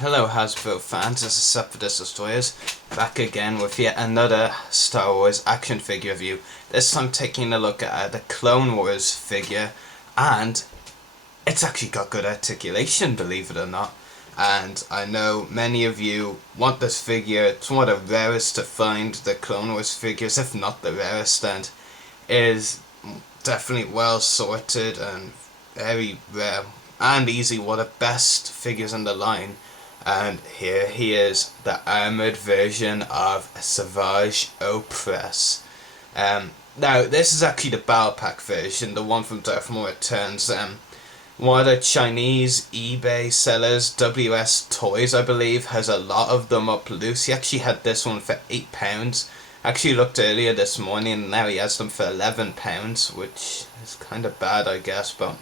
Hello Hasbro fans, this is Sup for This Destroyers, back again with yet another Star Wars action figure review. This time taking a look at the Clone Wars figure, and it's actually got good articulation, believe it or not. And I know many of you want this figure. It's one of the rarest to find, the Clone Wars figures, if not the rarest, and is definitely well sorted and very rare and easy. One of the best figures in the line. And here he is, the armoured version of Savage Opress. Now, this is actually the Battle Pack version, the one from Darth Maul Returns. One of the Chinese eBay sellers, WS Toys I believe, has a lot of them up loose. He actually had this one for £8. Actually looked earlier this morning and now he has them for £11, which is kind of bad I guess, but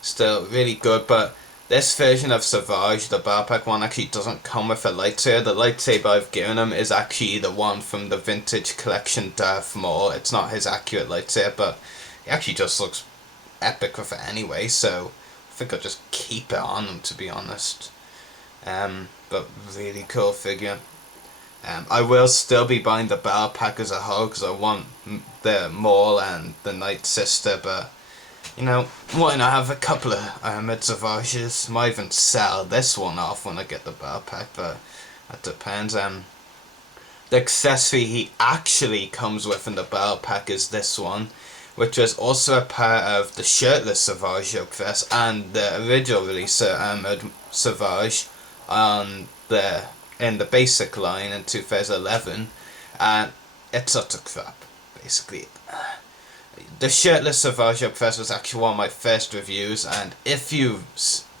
still really good. But this version of Savage, the Battle Pack one, actually doesn't come with a lightsaber. The lightsaber I've given him is actually the one from the Vintage Collection Darth Maul. It's not his accurate lightsaber, but he actually just looks epic with it anyway, so I think I'll just keep it on him, to be honest. But really cool figure. I will still be buying the Battle Pack as a whole, because I want the Maul and the Night Sister, but you know, why not have a couple of Armoured Savages? Might even sell this one off when I get the Battle Pack, but that depends. The accessory he actually comes with in the Battle Pack is this one, which was also a part of the shirtless Savage Opress and the original release of Armoured Savage in the basic line in 2011, and it's utter crap, basically. The shirtless Savage Opress was actually one of my first reviews, and if you've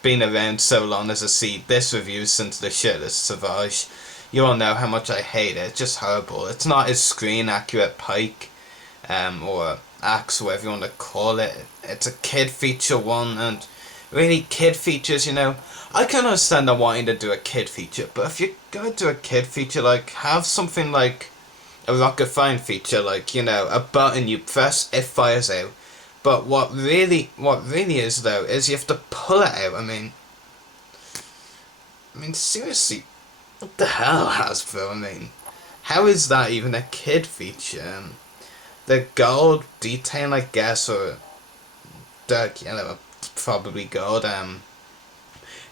been around so long as to see this review since the shirtless Savage, you all know how much I hate it. It's just horrible. It's not his screen accurate Pike, or axe, whatever you want to call it. It's a kid feature one, and really kid features, you know, I can understand them wanting to do a kid feature, but if you're going to do a kid feature, like, have something like a rocket firing feature, like, you know, a button you press, it fires out. But what really is though is you have to pull it out. I mean seriously, what the hell, Hasbro? I mean, how is that even a kid feature? The gold detail, I guess, or dark yellow, probably gold,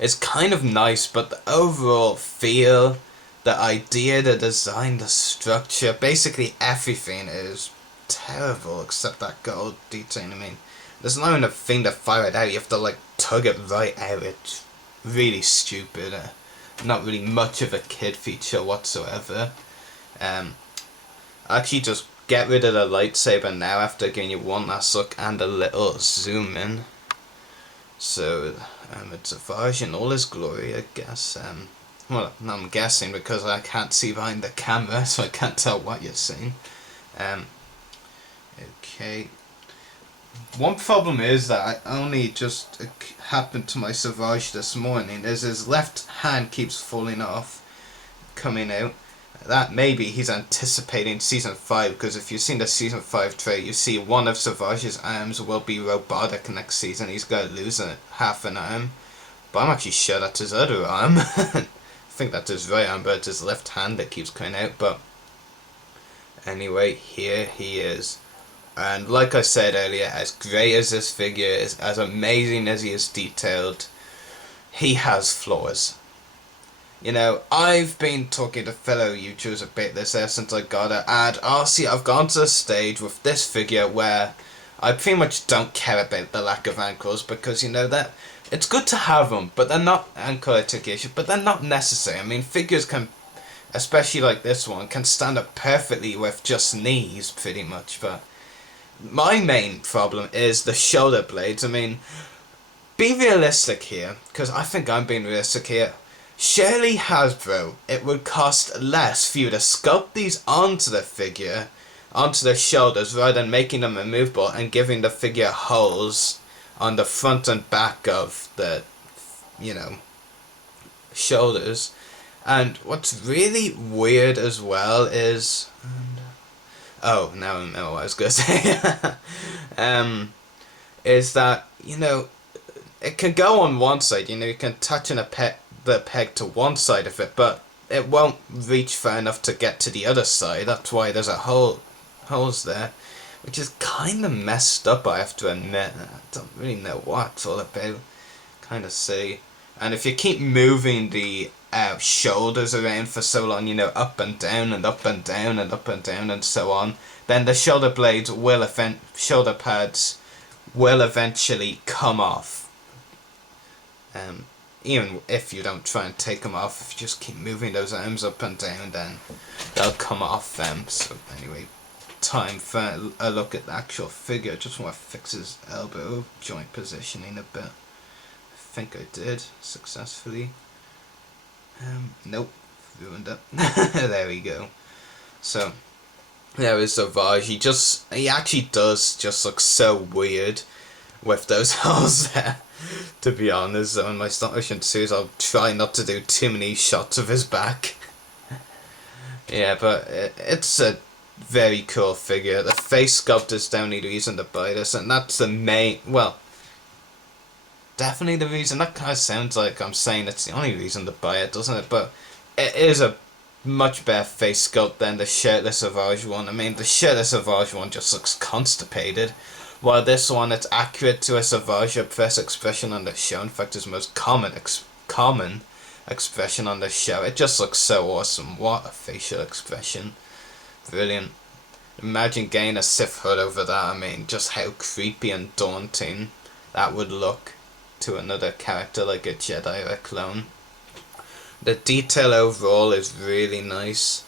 it's kind of nice, but the overall feel, the idea, the design, the structure, basically everything is terrible except that gold detail. I mean, there's not even a thing to fire it out. You have to like tug it right out. It's really stupid. Not really much of a kid feature whatsoever. Actually, just get rid of the lightsaber now after giving you one last look and a little zoom in. So, it's a Savage in all his glory, I guess. Well, I'm guessing because I can't see behind the camera, so I can't tell what you're seeing. Okay. One problem is that I only just happened to my Savage this morning, is his left hand keeps falling off, coming out. That maybe he's anticipating Season 5, because if you've seen the Season 5 trailer, you see one of Savage's arms will be robotic next season. He's going to lose half an arm. But I'm actually sure that's his other arm. I think that's his right arm, but it's his left hand that keeps coming out. But anyway, here he is. And like I said earlier, as great as this figure is, as amazing as he is detailed, he has flaws. You know, I've been talking to fellow YouTubers about this ever since I got it, and honestly, I've gone to a stage with this figure where I pretty much don't care about the lack of ankles, because, you know, that it's good to have them, but they're not ankle articulation, but they're not necessary. I mean, figures can, especially like this one, can stand up perfectly with just knees, pretty much, but my main problem is the shoulder blades. I mean, be realistic here, because I think I'm being realistic here. Surely Hasbro, it would cost less for you to sculpt these onto the figure, onto the shoulders, rather than making them removable and giving the figure holes on the front and back of the, you know, shoulders. And what's really weird as well is, oh, now I remember what I was going to say, is that, you know, it can go on one side, you know, you can touch in a pet the peg to one side of it, but it won't reach far enough to get to the other side. That's why there's holes there, which is kind of messed up, I have to admit. I don't really know what it's all about. Kind of silly. And if you keep moving the shoulders around for so long, you know, up and down and up and down and up and down and so on, then the shoulder blades will shoulder pads will eventually come off. Even if you don't try and take them off, if you just keep moving those arms up and down, then they'll come off. So anyway, time for a look at the actual figure. Just want to fix his elbow joint positioning a bit. I think I did successfully. Nope, ruined it. There we go. So there is Savage. He actually does just look so weird with those holes there, to be honest. So in my stop motion series, I'll try not to do too many shots of his back. Yeah, but it's a very cool figure. The face sculpt is the only reason to buy this, and that's the main, well, definitely the reason. That kind of sounds like I'm saying it's the only reason to buy it, doesn't it? But it is a much better face sculpt than the shirtless Savage one. I mean, the shirtless Savage one just looks constipated, while this one, it's accurate to a Savage Opress expression on the show. In fact, his most common expression on the show. It just looks so awesome. What a facial expression. Brilliant. Imagine getting a Sith hood over that. I mean, just how creepy and daunting that would look to another character like a Jedi or a clone. The detail overall is really nice.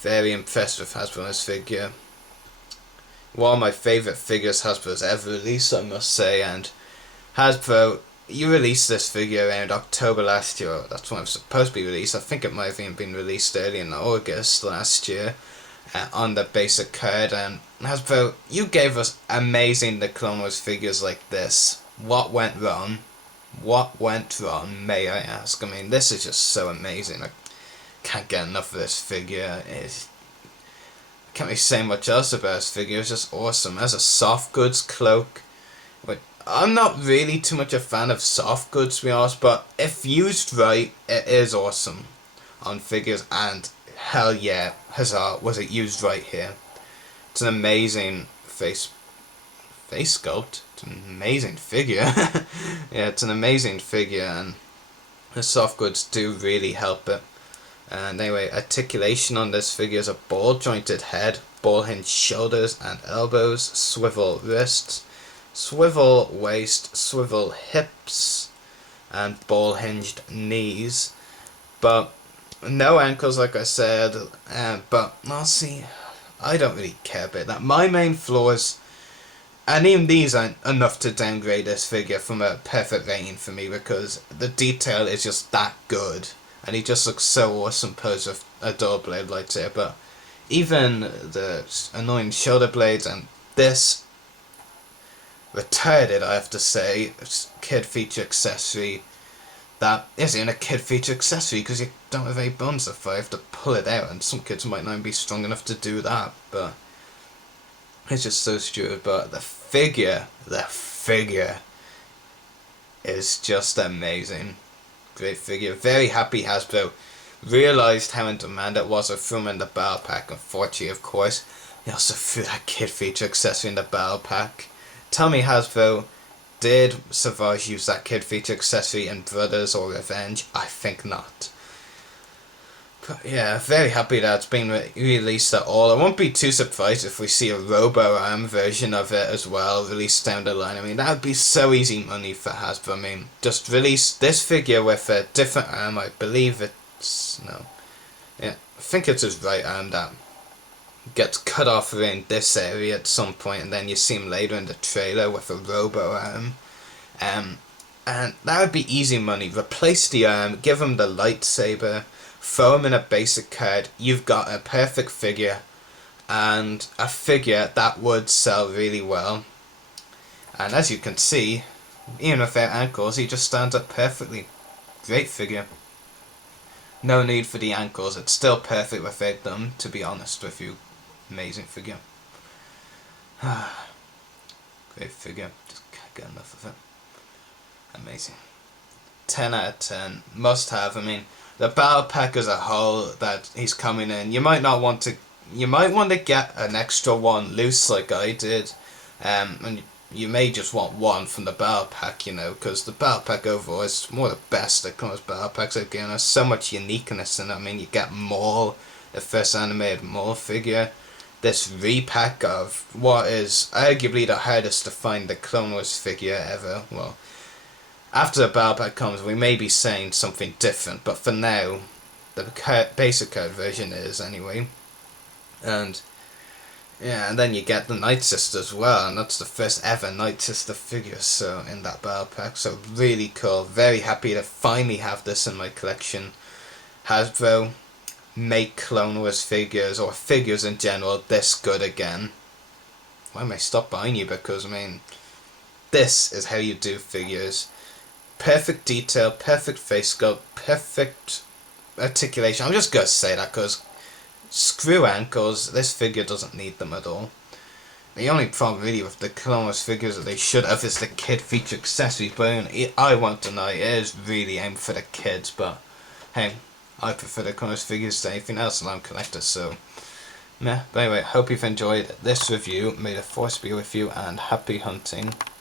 Very impressed with Hasbro's figure. One of my favourite figures Hasbro's ever released, I must say. And Hasbro, you released this figure around October last year. That's when it was supposed to be released. I think it might have even been released early in August last year on the basic card. And Hasbro, you gave us amazing The Clone Wars figures like this. What went wrong? What went wrong, may I ask? I mean, this is just so amazing. I can't get enough of this figure. I can't really say much else about this figure. It's just awesome. It has a soft goods cloak. I'm not really too much a fan of soft goods, to be honest, but if used right, it is awesome on figures, and hell yeah, huzzah, was it used right here. It's an amazing face sculpt. It's an amazing figure. Yeah, it's an amazing figure, and the soft goods do really help it. And anyway, articulation on this figure is a ball jointed head, ball hinged shoulders and elbows, swivel wrists, swivel waist, swivel hips, and ball hinged knees. But no ankles, like I said. But I'll see, I don't really care about that. My main flaws, and even these aren't enough to downgrade this figure from a perfect rating for me, because the detail is just that good. And he just looks so awesome posed with a dual blade lightsaber. But even the annoying shoulder blades and this retarded, I have to say, kid feature accessory. That isn't even a kid feature accessory because you don't have any bones to fire. You have to pull it out, and some kids might not even be strong enough to do that. But it's just so stupid. But the figure is just amazing. Great figure. Very happy Hasbro realised how in demand it was of threw him in the battle pack. Unfortunately, of course, they also threw that kid feature accessory in the battle pack. Tell me, Hasbro, did Savage use that kid feature accessory in Brothers or Revenge? I think not. But yeah, very happy that it's been released at all. I won't be too surprised if we see a Robo-Arm version of it as well released down the line. I mean, that would be so easy money for Hasbro. I mean, just release this figure with a different arm. I believe it's, no, yeah, I think it's his right arm that gets cut off around this area at some point, and then you see him later in the trailer with a Robo-Arm. And that would be easy money. Replace the arm, give him the lightsaber, throw him in a basic card, you've got a perfect figure, and a figure that would sell really well. And as you can see, even without ankles, he just stands up perfectly. Great figure. No need for the ankles, it's still perfect without them, to be honest with you. Amazing figure. Great figure, just can't get enough of it. Amazing. 10 out of 10. Must have. I mean, the battle pack as a whole that he's coming in, you might not want to. You might want to get an extra one loose like I did, and you may just want one from the battle pack, you know, because the battle pack overall is one of the best that comes battle packs have given us so much uniqueness in it. I mean, you get Maul, the first animated Maul figure, this repack of what is arguably the hardest to find the Clone Wars figure ever. Well, after the battle pack comes, we may be saying something different, but for now, the basic card version is anyway. And yeah, and then you get the Night Sister as well, and that's the first ever Night Sister figure, so in that battle pack, so really cool. Very happy to finally have this in my collection. Hasbro, make Clone Wars figures, or figures in general, this good again. Why am I stop buying you? Because, I mean, this is how you do figures. Perfect detail, perfect face sculpt, perfect articulation. I'm just going to say that because screw ankles, this figure doesn't need them at all. The only problem really with the Clone Wars figures that they should have is the kid feature accessories, but I won't deny it is really aimed for the kids, but hey, I prefer the Clone Wars figures to anything else and I'm a collector, so meh. But anyway, hope you've enjoyed this review. May the force be with you and happy hunting.